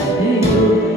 Senhor.